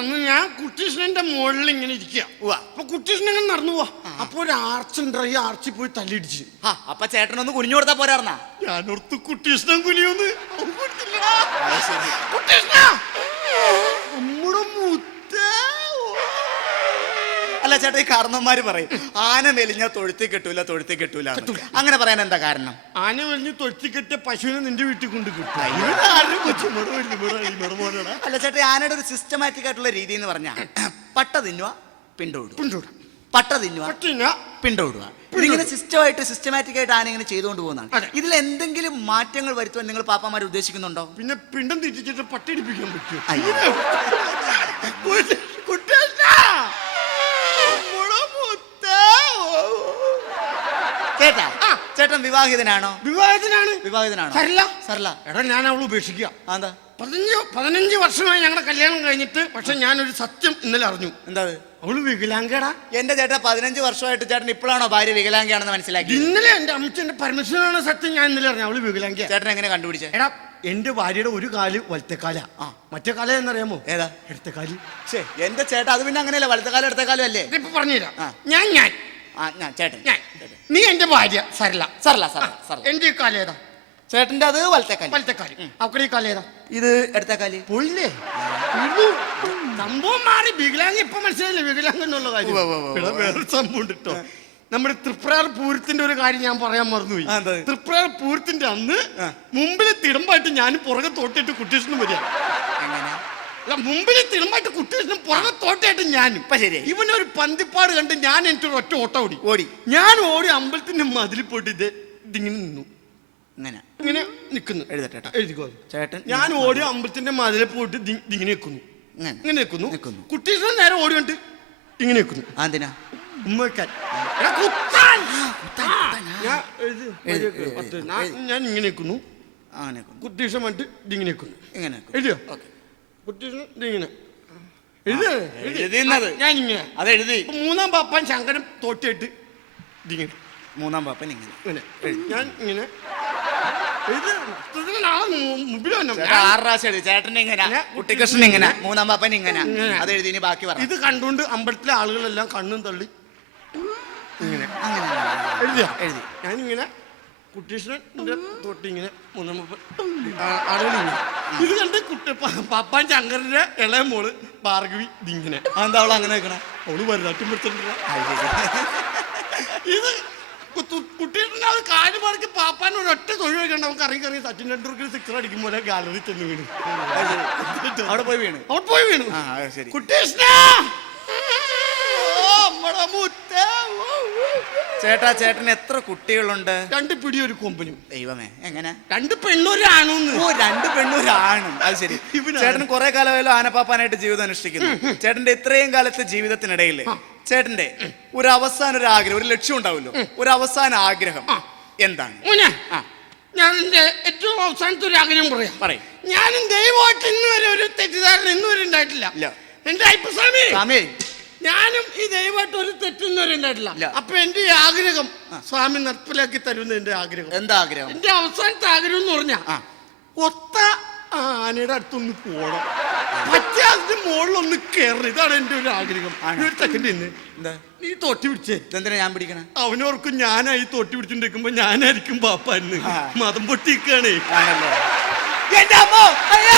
അന്ന് ഞാൻ കുട്ടീഷ്ണന്റെ മുകളിൽ ഇങ്ങനെ ഇരിക്കുക. അപ്പൊ കുട്ടീഷ്ണൻ ഇങ്ങനെ നടന്നു പോവാ. അപ്പൊ ഒരു ആർച്ച് ഉണ്ട് ഈ ആർച്ചിൽ പോയി തല്ലിടിച്ച് ആ അപ്പൊ ചേട്ടനൊന്ന് കുനിഞ്ഞു കൊടുത്താ പോരാർന്നാ ഞാനോർത്ത് കുട്ടീഷ്ണൻ കുനിയൊന്ന്. കുട്ടീഷ്ണ നമ്മുടെ മുത്തേ അല്ല ചേട്ടാ ഈ കാരണന്മാര് പറയും ആന മെലിഞ്ഞ തൊഴുത്തി കിട്ടൂല തൊഴുത്തി കിട്ടൂല അങ്ങനെ പറയാൻ എന്താ കാരണം? ആന വലിഞ്ഞ് തൊഴുത്തി കിട്ടിയ പശുവിനെ നിന്റെ വീട്ടിൽ കൊണ്ട് കിട്ടും. അല്ല ചേട്ടാ ആനയുടെ ഒരു സിസ്റ്റമാറ്റിക് ആയിട്ടുള്ള രീതി എന്ന് പറഞ്ഞാൽ പട്ട തിന്നുക പിണ്ടോടുക പട്ട തിന്നുക പട്ടിന പിണ്ടോടുക ഇതിങ്ങനെ സിസ്റ്റമായിട്ട് സിസ്റ്റമാറ്റിക് ആയിട്ട് ആന ഇങ്ങനെ ചെയ്തുകൊണ്ട്. പോകുന്നതാണ്. ഇതിൽ എന്തെങ്കിലും മാറ്റങ്ങൾ വരുത്തുവാൻ നിങ്ങൾ പാപ്പാമാർ ഉദ്ദേശിക്കുന്നുണ്ടോ? പിന്നെ പിണ്ടം തിരിച്ചിട്ട് പട്ടിടിപ്പിക്കാൻ പറ്റും ചേട്ടാ ചേട്ടൻ വിവാഹിതനാണോ? വിവാഹത്തിനാണ് വിവാഹിതനാണോ? സരല സരല എടാ ഞാൻ അവൾ ഉപേക്ഷിക്കുക. എന്താ? പതിനഞ്ച് പതിനഞ്ച് വർഷമായി ഞങ്ങളുടെ കല്യാണം കഴിഞ്ഞിട്ട് പക്ഷെ ഞാനൊരു സത്യം ഇന്നലെ അറിഞ്ഞു. എന്താ അവൾ വികലാംഗടാ. എന്റെ ചേട്ടാ പതിനഞ്ച് വർഷമായിട്ട് ചേട്ടൻ ഇപ്പോഴാണോ ഭാര്യ വികലാംഗയാണെന്ന് മനസ്സിലാക്കി ഇന്നലെ എന്റെ അമ്മച്ചന്റെ പരമേശ്വരനാണ് സത്യം ഞാൻ ഇന്നലെ അറിഞ്ഞു അവൾ വികലാംഗ ചേട്ടൻ എങ്ങനെ കണ്ടുപിടിച്ചേ? എടാ എന്റെ ഭാര്യയുടെ ഒരു കാൽ വലത്തെ കാല ആ. മറ്റേ കാല എന്നറിയാമോ? ഏതാ? ഇടത്തെ കാൽ എന്റെ ചേട്ടാ അത് പിന്നെ അങ്ങനെയല്ല വലത്തെ കാലം എടുത്ത കാലം അല്ലേ? ഇപ്പൊ പറഞ്ഞുതരാം. ഞാൻ ഞാൻ. ആ ഞാൻ ചേട്ടൻ. ഞാൻ. നീ എന്റെ ഭാര്യ. സരല സർല സർല സർല എന്റെ കാലേതാ ചേട്ടന്റെ അത് വലത്തെ കാലം. വലത്തെ കാൽ. അവക്കടെ ഈ കാലേതാ ഇത് എടുത്ത കാലി. സംഭവം മാറി. വികലാംഗ ഇപ്പൊ മനസ്സിലായില്ലേ? വികലാംഗ എന്നുള്ള കാര്യം. വേറൊരു സംഭവം ഉണ്ട് കേട്ടോ നമ്മുടെ തൃപ്രാർ പൂരത്തിന്റെ ഒരു കാര്യം ഞാൻ പറയാൻ മറന്നുപോയി. തൃപ്രാർ പൂരത്തിന്റെ അന്ന് മുമ്പിൽ തിടമ്പായിട്ട് ഞാൻ പുറകെ തോട്ടിട്ട് കുട്ടീഷനും വരിക. മുമ്പിൽ തിരുമ്പായിട്ട് കുട്ടീഷനും പുറകെ തോട്ടായിട്ട് ഞാൻ ഇപ്പൊ ശരി. ഇവനൊരു പന്തിപ്പാട് കണ്ട് ഞാൻ എനിക്ക് ഒറ്റ ഓട്ടം ഓടി. ഓടി. ഞാൻ ഓടി അമ്പലത്തിന്റെ മതിലിൽ പോയിട്ട് ഇത് ഇതിങ്ങനെ നിന്നു. ഇങ്ങനെ. ഇങ്ങനെ നിൽക്കുന്നു എഴുതട്ടെ. എഴുതിക്കോ ചേട്ടൻ ഞാൻ ഓടി അമ്പലത്തിന്റെ മതിലിൽ പോയിട്ട് ഇങ്ങനെ ഇതിങ്ങനെ നിൽക്കുന്നു ഇങ്ങനെ. നിൽക്കുന്നു നിൽക്കുന്നു. കുട്ടീഷനും നേരെ ഓടി കണ്ട് ഇങ്ങനെ നിൽക്കുന്നു അതിനാ. ഞാൻ ഇങ്ങനെ നിൽക്കുന്നു വന്നിട്ട് ഇതിങ്ങനെ നിൽക്കുന്നു ഇങ്ങനെ. എഴുതിയോ? ഓക്കേ. അത് എഴുതി. മൂന്നാം പാപ്പൻ ശങ്കരൻ തോറ്റിട്ട് ഇതിങ്ങനെ. മൂന്നാം പാപ്പൻ ഇങ്ങനെ. ഞാൻ ഇങ്ങനെ. കുട്ടികൃഷ്ണൻ ഇങ്ങനെ മൂന്നാം പാപ്പൻ ഇങ്ങനെ. അത് എഴുതി ബാക്കി പറഞ്ഞു ഇത് കണ്ടുകൊണ്ട് അമ്പലത്തിലെ ആളുകളെല്ലാം കണ്ണും തള്ളി. ഇങ്ങനെ. അങ്ങനെ എഴുതി. ഞാനിങ്ങനെ കുട്ടീഷ്ണന്റെ തൊട്ടിങ്ങനെ ഇത് കണ്ട് കുട്ടി പാപ്പാൻ ശങ്കരന്റെ ഇളയ മോൾ ഭാർഗവി ഇതിങ്ങനെ. എന്താ അവൾ അങ്ങനെ വെക്കണേ അവൾ വലുതാട്ടും പിടിച്ചിട്ടില്ല. ഇത് കുട്ടീഷ്ണന്റെ അത് കാൽ മടക്കി പാപ്പാൻ ഒരൊറ്റ തൊഴിൽ വെക്കണ്ട നമുക്ക് ഇറങ്ങി ഇറങ്ങി സച്ചിൻ ടെണ്ടുൽക്കർ സിക്സർ അടിക്കും പോലെ ഗാലറി ചെന്ന് വീണു. അവിടെ പോയി വീണു. അവിടെ പോയി വീണു. കുട്ടീഷ്ണ! ചേട്ടാ ചേട്ടന് എത്ര കുട്ടികളുണ്ട്? രണ്ട് പിടി ഒരു കൊമ്പനും. ദൈവമേ എങ്ങനെ? രണ്ട് പെണ്ണൊരു ആണൂന്ന് ഓ രണ്ട് പെണ്ണും ഒരു അത് ശരി. ചേട്ടൻ കുറെ കാലമായാലും ആനപ്പാപ്പാനായിട്ട് ജീവിതം അനുഷ്ഠിക്കുന്നു. ചേട്ടന്റെ ഇത്രയും കാലത്തെ ജീവിതത്തിനിടയിൽ ചേട്ടന്റെ ഒരു അവസാന ഒരു ആഗ്രഹം ഒരു ലക്ഷ്യം ഉണ്ടാവുമല്ലോ. ഒരു അവസാന ആഗ്രഹം എന്താണ്? മോനെ ഞാൻ എന്റെ ഏറ്റവും അവസാനത്തെ ഒരു ആഗ്രഹം പറയാം. പറയും. ഞാനും ദൈവമായിട്ട് ഇന്നുവരെ ഒരു തെറ്റിദ്ധാരണ ഇന്നുവരെ ഉണ്ടായിട്ടില്ല. എന്റെ അയ്യപ്പസ്വാമി സ്വാമി ഞാനും ഈ ദൈവമായിട്ട് ഒരു തെറ്റുന്നവരുണ്ടായിട്ടില്ല അപ്പൊ എന്റെ ഈ ആഗ്രഹം സ്വാമി നടപ്പിലാക്കി തരുന്ന എന്റെ ആഗ്രഹം. എന്താ ആഗ്രഹം? എന്റെ അവസാനത്തെ ആഗ്രഹം എന്ന് പറഞ്ഞാ. ഒത്ത ആനയുടെ അടുത്തൊന്ന് പോണം. പറ്റിയ അതിന്റെ മുകളിലൊന്ന് കയറണം ഇതാണ് എന്റെ ഒരു ആഗ്രഹം? ഒരു സെക്കൻഡ് ഇന്ന് നീ തോട്ടി പിടിച്ചേ. എന്തിനാ ഞാൻ പിടിക്കണേ? അവനോർക്കും ഞാനായി തോട്ടി പിടിച്ചിട്ടിരിക്കുമ്പോ ഞാനായിരിക്കും പാപ്പാന്ന്. മതം പൊട്ടിക്കാണേ എന്റെ അമ്മോ അയ്യോ!